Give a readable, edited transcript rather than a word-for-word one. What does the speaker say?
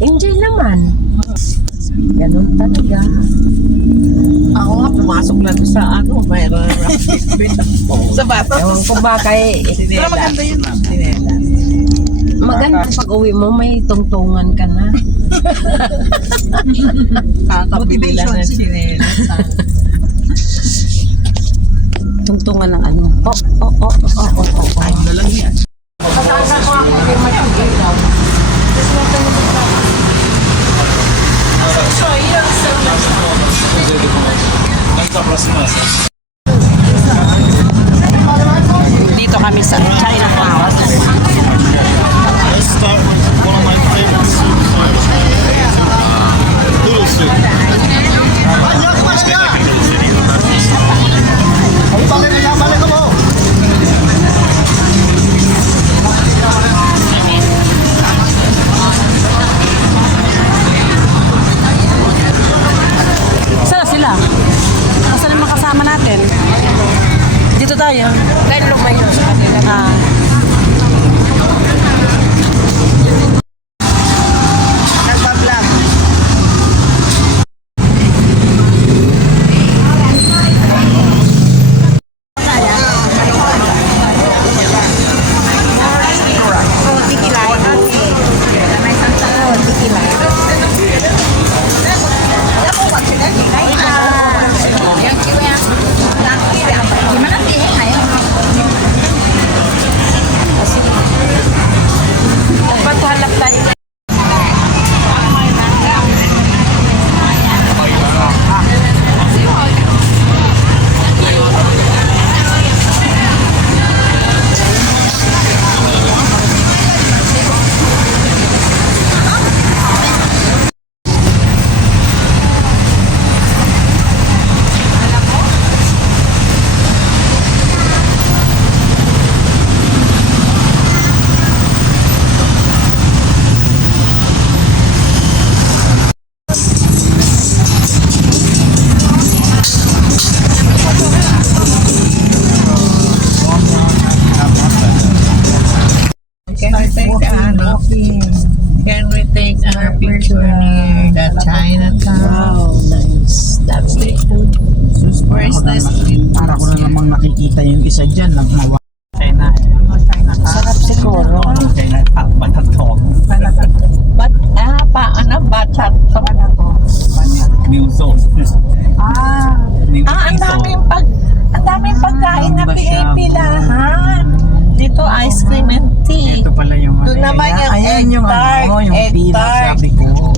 enjoy naman. Ganun talaga. Ako nga, pumasok na doon sa ano, mayroon na sa bata. Ewan ko ba kay... Pero maganda yun, ma'am. Sinela. Maganda pag uwi mo, may tungtungan ka na. Kakabili lang ng sinela. Tungtungan ng ano. Oo. Ay, dalang yan. Kasama ko ako kay Matugilaw. Dito kami sa Chinatown. Let's start with one of my favorite soups. Noodle soup. Saan sila? Nasaan yung mga kasama natin? Dito tayo. Kaya lumayo sa kanila. Nagpa-vlog. Pagpahalap tayo. Can we take our picture near the Chinatown? Wow, nice. That's the food. Where is the street? Para ko na namang nakikita yung isa dyan lang mawa. China. Sarap siguro. China at Batatok. Batat. New zone. New Ang daming pagkain na pinipilahan. Dito ice cream and tea. Ito pala yung Doon naman yung ayan egg yung tart, ano, yung egg pila tart. sabi ko.